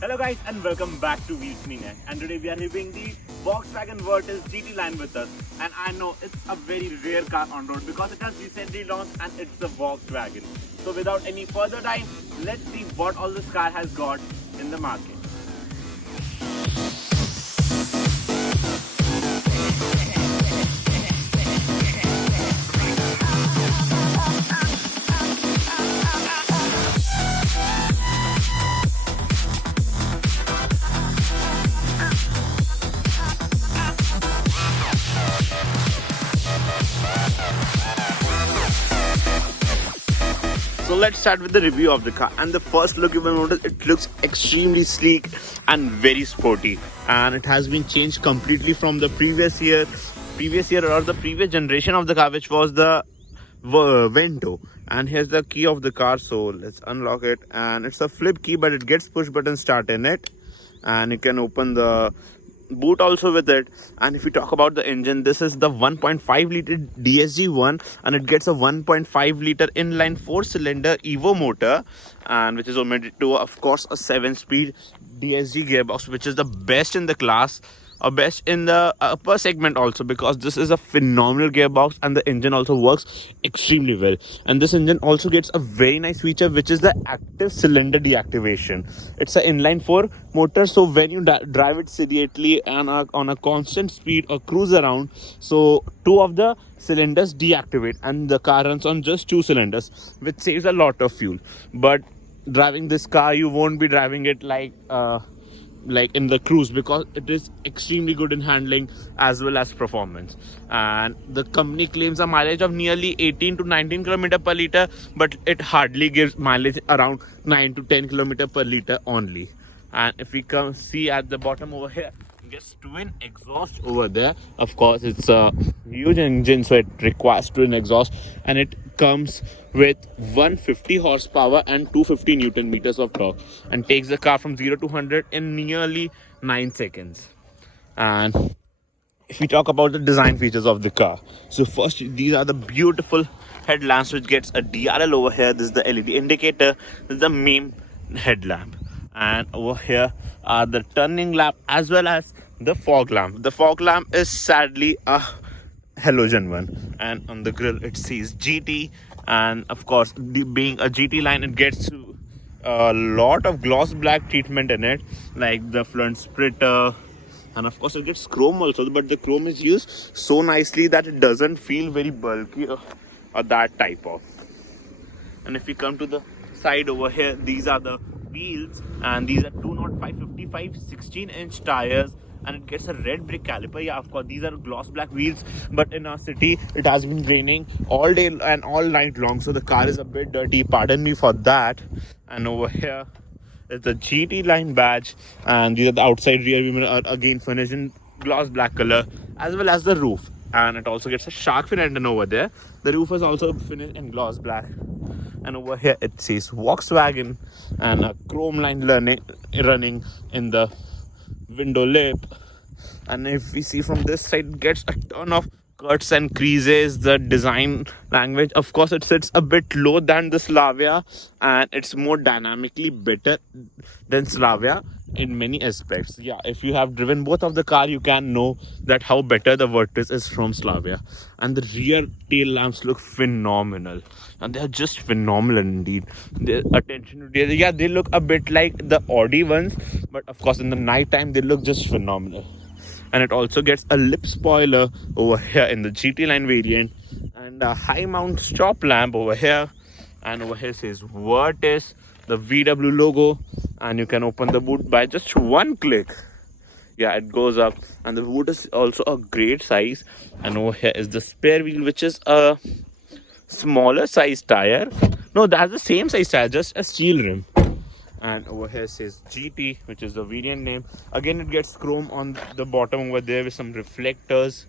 Hello guys and welcome back to Weekning, and today we are reviewing the Volkswagen Virtus GT-Line with us. And I know it's a very rare car on road because it has recently launched and it's a Volkswagen. So without any further time, let's see what all this car has got in the market. So let's start with the review of the car, and the first look you will notice it looks extremely sleek and very sporty, and it has been changed completely from the previous year or the previous generation of the car, which was the Vento. And here's the key of the car, so let's unlock it, and it's a flip key but it gets push button start in it, and you can open the boot also with it. And if we talk about the engine, this is the 1.5 liter DSG one, and it gets a 1.5 liter inline 4-cylinder Evo motor, and which is omitted to, of course, a 7-speed DSG gearbox, which is the best in the class, or best in the upper segment also, because this is a phenomenal gearbox and the engine also works extremely well. And this engine also gets a very nice feature, which is the active cylinder deactivation. It's an inline 4 motor, so when you drive it serially and on a constant speed or cruise around, so 2 of the cylinders deactivate and the car runs on just 2 cylinders, which saves a lot of fuel. But driving this car, you won't be driving it like in the cruise, because it is extremely good in handling as well as performance. And the company claims a mileage of nearly 18 to 19 km per liter, but it hardly gives mileage around 9 to 10 km per liter only. And if we come see at the bottom over here, gets twin exhaust over there. Of course, it's a huge engine, so it requires twin exhaust, and it comes with 150 horsepower and 250 newton meters of torque, and takes the car from 0 to 100 in nearly 9 seconds. And if we talk about the design features of the car, so first, these are the beautiful headlamps, which gets a DRL over here. This is the LED indicator. This is the main headlamp, and over here are the turning lamp as well as the fog lamp. The fog lamp is sadly a halogen one, and on the grille it says GT. And of course, being a GT line, it gets a lot of gloss black treatment in it, like the front splitter, and of course it gets chrome also, but the chrome is used so nicely that it doesn't feel very bulky or that type of. And if we come to the side over here, these are the wheels, and these are 205/55 16-inch tires, and it gets a red brake caliper. Yeah, of course, these are gloss black wheels, but in our city it has been raining all day and all night long, so the car is a bit dirty, pardon me for that. And over here is the GT line badge, and these are the outside rear mirror are again finished in gloss black color, as well as the roof. And it also gets a shark fin engine over there. The roof is also finished in gloss black. And over here it says Volkswagen, and a chrome line running in the window lip. And if we see from this side, it gets a ton of cuts and creases. The design language, of course, it sits a bit low than the Slavia, and it's more dynamically better than Slavia in many aspects. Yeah, if you have driven both of the car, you can know that how better the Virtus is from Slavia. And the rear tail lamps look phenomenal, and they are just phenomenal indeed. The attention to detail, yeah, they look a bit like the Audi ones, but of course in the night time they look just phenomenal. And it also gets a lip spoiler over here in the GT line variant, and a high mount stop lamp over here. And over here says Virtus, the VW logo, and you can open the boot by just one click. Yeah, it goes up, and the boot is also a great size. And over here is the spare wheel, which is a smaller size tire. No, that's the same size tire, just a steel rim. And over here says GT, which is the variant name. Again, it gets chrome on the bottom over there with some reflectors.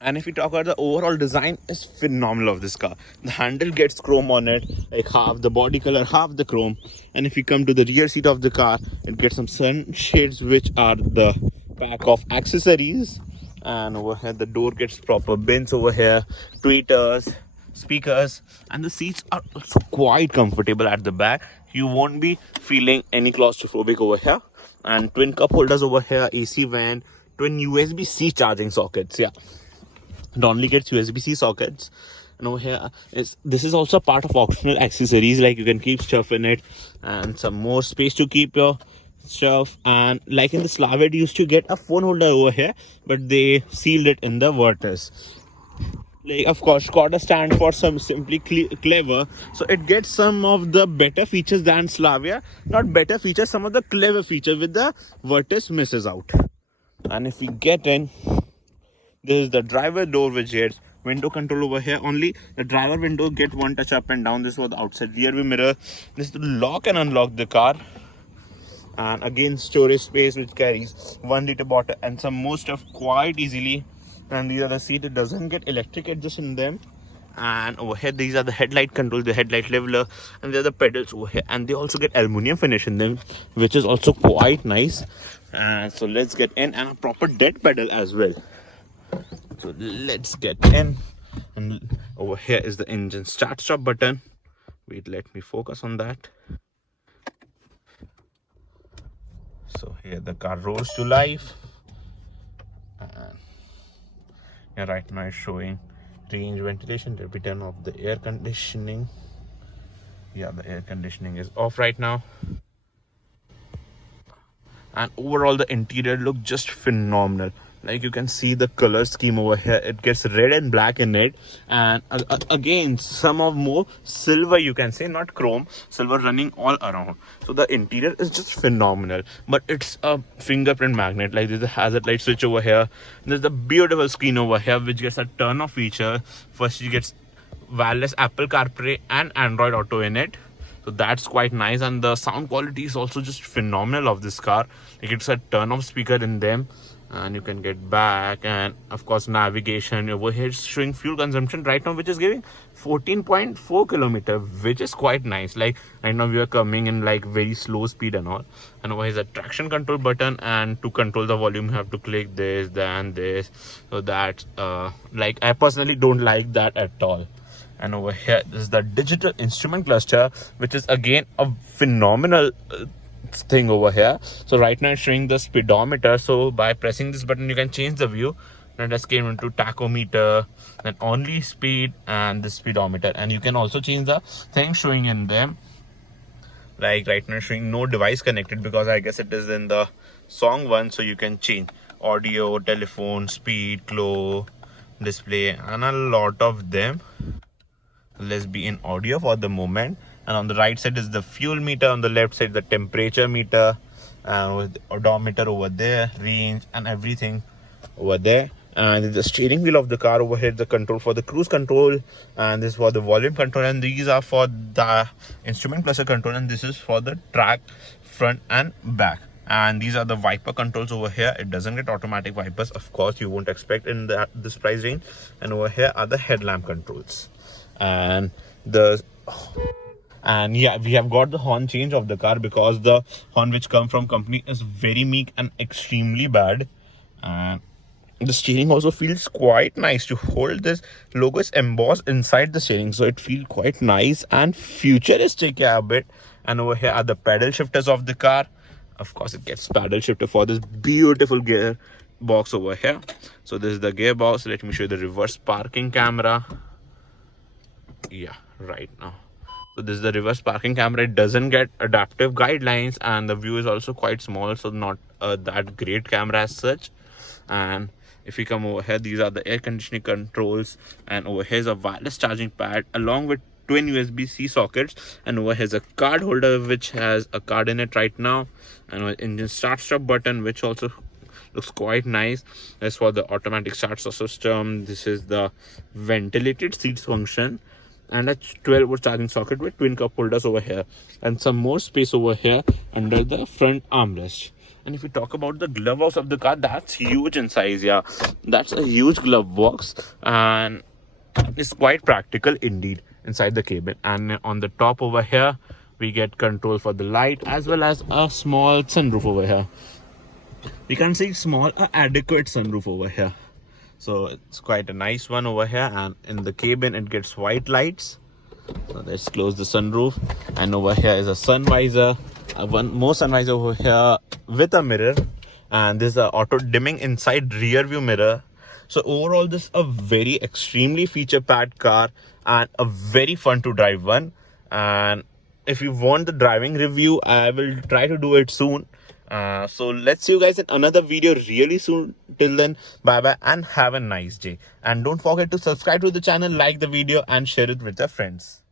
And if we talk about the overall design, is phenomenal of this car. The handle gets chrome on it, like half the body color, half the chrome. And if we come to the rear seat of the car, it gets some sunshades, which are the pack of accessories. And over here the door gets proper bins over here, tweeters, speakers, and the seats are also quite comfortable at the back. you won't be feeling any claustrophobic over here. And twin cup holders over here, AC vent, twin USB-C charging sockets. Yeah, it only gets USB-C sockets. And over here this is also part of optional accessories, like you can keep stuff in it and some more space to keep your stuff. And like in the Lavalier, you used to get a phone holder over here, but they sealed it in the Virtus. Like, of course, Skoda stand for some simply clever, so it gets some of the better features than Lavalier. Not better features, some of the clever features with the Virtus misses out. And if we get in, this is the driver door widget. Window control over here. Only the driver window get one touch up and down. This was the outside rear view mirror. This is to lock and unlock the car. And again, storage space which carries 1 liter bottle and some more stuff quite easily. And these are the seat. It doesn't get electric adjust in them. And over here, these are the headlight controls, the headlight leveler, and they're the pedals over here. And they also get aluminium finish in them, which is also quite nice. And so let's get in, and a proper dead pedal as well. So let's get in. And over here is the engine start stop button. Wait, let me focus on that. So here the car rolls to life. And yeah, right now it's showing range, ventilation. Let me turn off the air conditioning. Yeah, the air conditioning is off right now. And overall the interior look just phenomenal. Like you can see the color scheme over here, it gets red and black in it, and again some of more silver, you can say, not chrome, silver running all around. So the interior is just phenomenal. But it's a fingerprint magnet. Like there's a hazard light switch over here, there's the beautiful screen over here which gets a turn off feature. First you get wireless Apple CarPlay and Android Auto in it, so that's quite nice. And the sound quality is also just phenomenal of this car. Like it's a turn off speaker in them, and you can get back, and of course navigation. Over here it's showing fuel consumption right now, which is giving 14.4 kilometer, which is quite nice. Like right now we are coming in like very slow speed and all. And over here is a traction control button, and to control the volume you have to click this, then this. So that like I personally don't like that at all. And over here is the digital instrument cluster, which is again a phenomenal thing over here. So right now it's showing the speedometer, so by pressing this button you can change the view. And just came into tachometer, then only speed, and the speedometer. And you can also change the thing showing in them. Like right now it's showing no device connected, because I guess it is in the song one. So you can change audio, telephone, speed, glow, display, and a lot of them. Let's be in audio for the moment. And on the right side is the fuel meter, on the left side the temperature meter, and with the odometer over there, range and everything over there. And the steering wheel of the car over here, the control for the cruise control, and this is for the volume control, and these are for the instrument cluster control, and this is for the track front and back. And these are the wiper controls over here. It doesn't get automatic wipers, of course you won't expect in this price range. And over here are the headlamp controls. And yeah, we have got the horn change of the car, because the horn which come from company is very meek and extremely bad. And the steering also feels quite nice to hold. This logo is embossed inside the steering, so it feels quite nice and futuristic, yeah, a bit. And over here are the pedal shifters of the car. Of course it gets paddle shifter for this beautiful gear box over here. So this is the gearbox. Let me show you the reverse parking camera. Yeah, right now. So this is the reverse parking camera. It doesn't get adaptive guidelines, and the view is also quite small, so not that great camera as such. And if we come over here, these are the air conditioning controls, and over here is a wireless charging pad along with twin USB-C sockets. And over here is a card holder which has a card in it right now, and an engine start stop button which also looks quite nice. As for the automatic start stop system, this is the ventilated seats function, and a 12-volt charging socket with twin cup holders over here, and some more space over here under the front armrest. And if we talk about the glove box of the car, that's huge in size. Yeah, that's a huge glove box, and it's quite practical indeed inside the cabin. And on the top over here we get control for the light, as well as a small sunroof over here. We can say small, adequate sunroof over here. So it's quite a nice one over here. And in the cabin it gets white lights, So let's close the sunroof, and over here is a sun visor, one more sun visor over here with a mirror, and this is a auto dimming inside rear view mirror. So overall, this is a very extremely feature packed car and a very fun to drive one. And if you want the driving review, I will try to do it soon. So let's see you guys in another video really soon. Till then, bye bye and have a nice day. And don't forget to subscribe to the channel, like the video and share it with your friends.